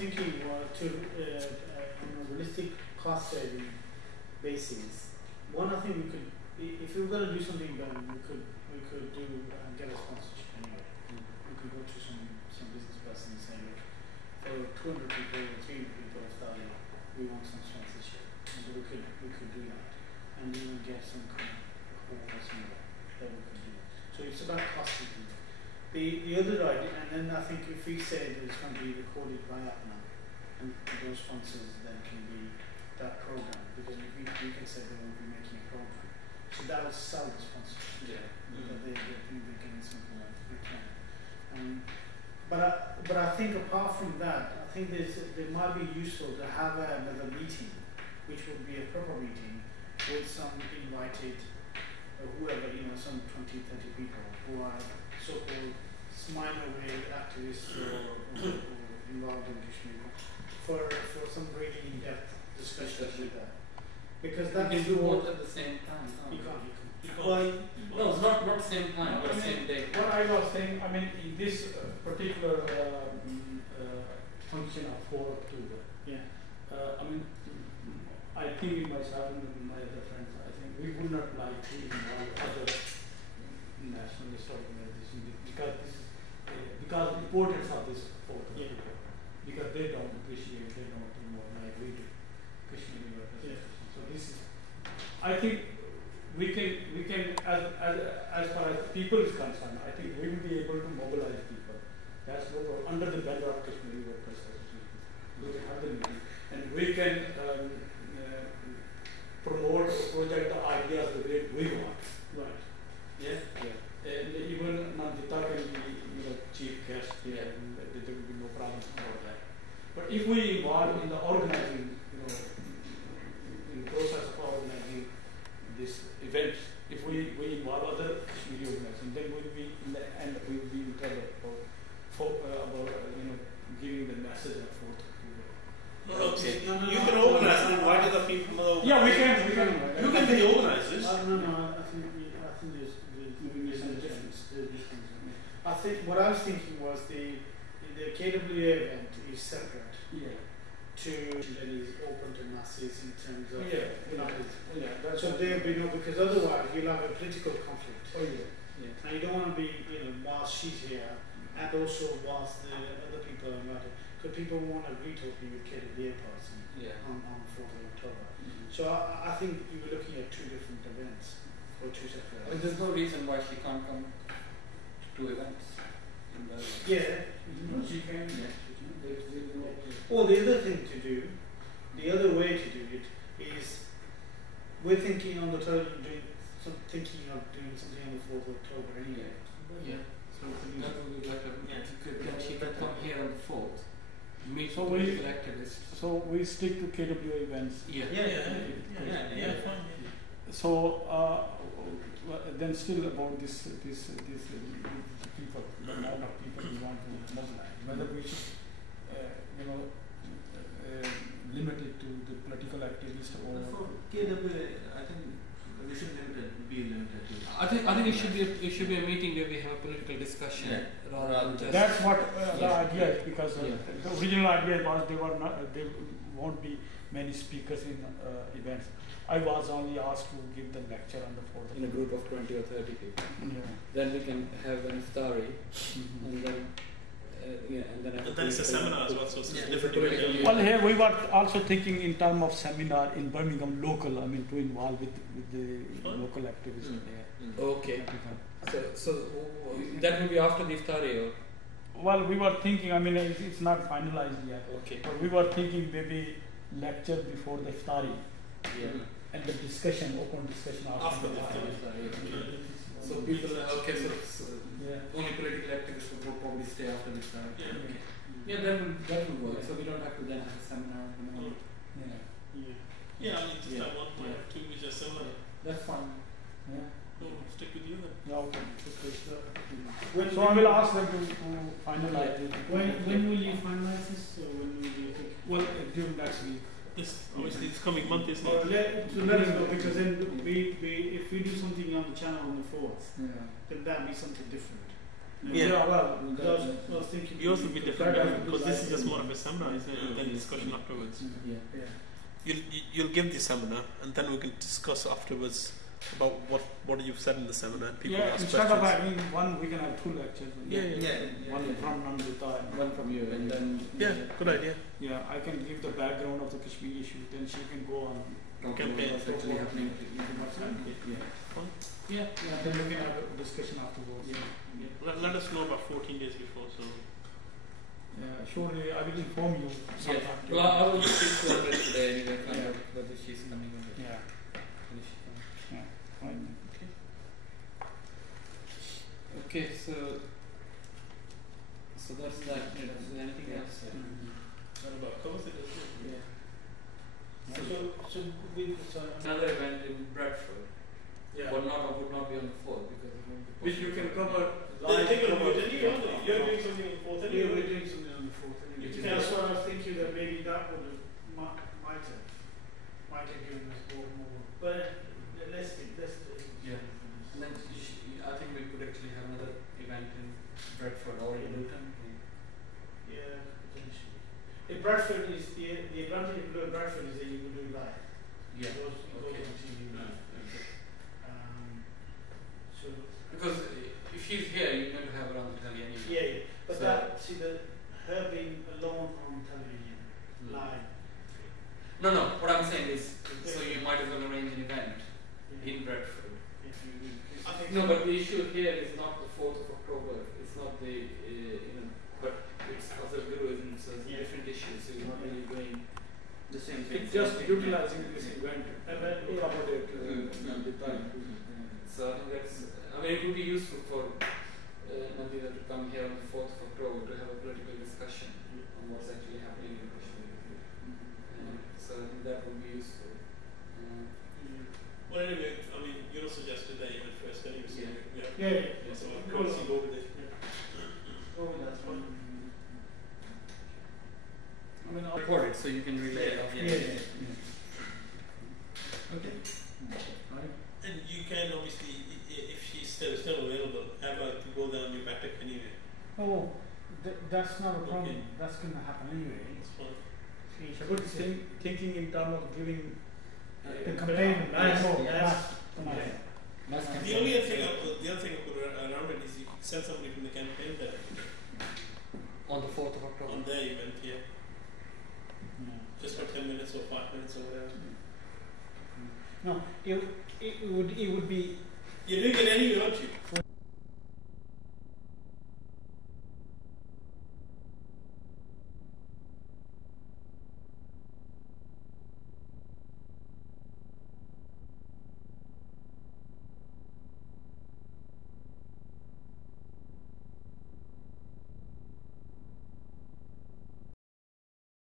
thinking to on a realistic cost saving basis. One, I think we could, if we were going to do something, then we could do get a sponsorship anyway. We could go to some business person and say, look, for 200 people or 300 people, we want some sponsorship, and so we could do that, and we would get some kind of somewhere that we could do. So it's about cost saving. The other idea, and then I think if we say that it's going to be recorded by Apple, and those sponsors then can be that program, because we can say they will be making a program, so that will sell the sponsorship. Yeah. That they think they can something like that. But I think apart from that, I think there might be useful to have another meeting, which would be a proper meeting with some invited, whoever, some 20, 30 people who are so-called smile away activists or involved in Kashmir for some really in-depth discussion with that. Because that you can do both at the same time. You can't. Well, no, not same time, but same day. What I was saying, in this particular function of 4 October, I think in myself and my other friends, I think we would not like to involve other nationalist organizations because because the importance of this 4th of October, because they don't appreciate, they don't like we do Kashmiri workers. So this is, I think we can as far as people is concerned, I think we will be able to mobilize people. That's what under the banner of Kashmiri Workers Association. We can have the meeting and we can promote or project the ideas the way we want. Right. Yes. Yeah. And even Nandita can be chief guest here, and there will be no problem about that. But if we involve in the organizing, in the process of organizing this event, if we involve other Kashmiri organizations, then we will be in the end we will be in trouble about giving the message of 4th October. Okay. You can organize and invite other people. Yeah, we can. You can be the organizers. No. I think there's a difference. I think what I was thinking was the KWA event is separate. Yeah. That is open to masses in terms of So there will be because otherwise you'll have a political conflict. Oh yeah. And you don't want to be whilst she's here and also whilst the other people are invited, because people won't agree to be with KWA person on 4th of October. So I think you were looking at 2 different events or 2 separate events. There's no reason why she can't come to 2 events. She can. Or the other thing to do, the other way to do it is, we're thinking on the thinking of doing something on the 4th of October anyway. Yeah. So that would be better. She could come here on the 4th. Meet political activists. So we stick to KWA events. Yeah. Fine. So then still about this people, the amount of people we want to mobilize, whether we should limit it to the political activists or for KWA, I think we should be limited to. I think it should be a meeting where we have a political discussion rather than just. That's what the idea is, because the original idea was there won't be many speakers in events. I was only asked to give the lecture on the 4th. In a group of 20 or 30 people. Yeah. Then we can have an iftari, and then And then it's a seminar as well, so it's different. Well, here we were also thinking in terms of seminar in Birmingham local. To involve with the local activists there. Okay. So that will be after the iftari, or? Well, we were thinking. It's not finalized yet. Okay. But we were thinking maybe lecture before the iftari. Yeah. And the discussion, open discussion after the iftari. So people, so only political activists will probably stay after this time. Yeah, that will work. So we don't have to then have a seminar. Just that one point or 2 is just similar. That's fine. Stick with you then. Yeah, okay. So I will ask them to finalize it. When will you finalize this? Or when will you think? Well, during next week. Obviously it's coming month, isn't it? Let us know, because then if we do something on the channel on the 4th, then that'll be something different. Well, those thinking. Yours will be different because this is just more of a seminar, isn't it? And then discussion afterwards. Yeah. You'll give the seminar, and then we can discuss afterwards about what you've said in the seminar. People ask instead questions. of having one, we can have 2 lectures. One from Namrita and one from you, and then good idea. Yeah, I can give the background of the Kashmir issue. Then she can go on campaign. what's actually happening. Then we can have a discussion afterwards. Let us know about 14 days before. So. Surely I will inform you. Well, I will speak to her today anyway, find out whether she's coming or not. Fine. Okay, so that's that. Is there anything else? What about covers it? So Another event in Bradford. Would not be on the 4th because it won't be Which you can cover live. live. You're doing something on the 4th. We're doing something on the 4th. That's what I was thinking, that maybe that would have might have given us more. But let's do it. And then I think we could actually have another event in Bradford or in Luton. Yeah, potentially. If Bradford is the advantage of doing Bradford is that you can do it live. It goes on TV live. Because if she's here, you're going to have her on the telly anyway. But her being alone on television live. No. What I'm saying is, so you might as well arrange an event in Bradford. No, but the issue here is not the 4th of October. It's not the but it's Afzal Guruism, so it's a different issue. So you're not really doing the same thing. It's just utilizing this event and then accommodate the time. So I think that's. I mean, it would be useful for Nandita to come here on the 4th of October to have a political discussion on what's actually happening in Kashmir. So I think that would be useful. Well, anyway, I mean, you suggested that you went first anyway. So so Cool. go with it. That's fine. I mean, Record it so you can relay it. Okay. And you can obviously, if she's still available, have her to go down your back anyway. Oh, that's not a problem. Okay. That's going to happen anyway. That's fine. But thinking in terms of giving The campaign. The only other thing I put around it is you could send somebody from the campaign there On the 4th of October. on their event, just for 10 minutes or 5 minutes or whatever. No, it would be. You're doing it anyway, aren't you?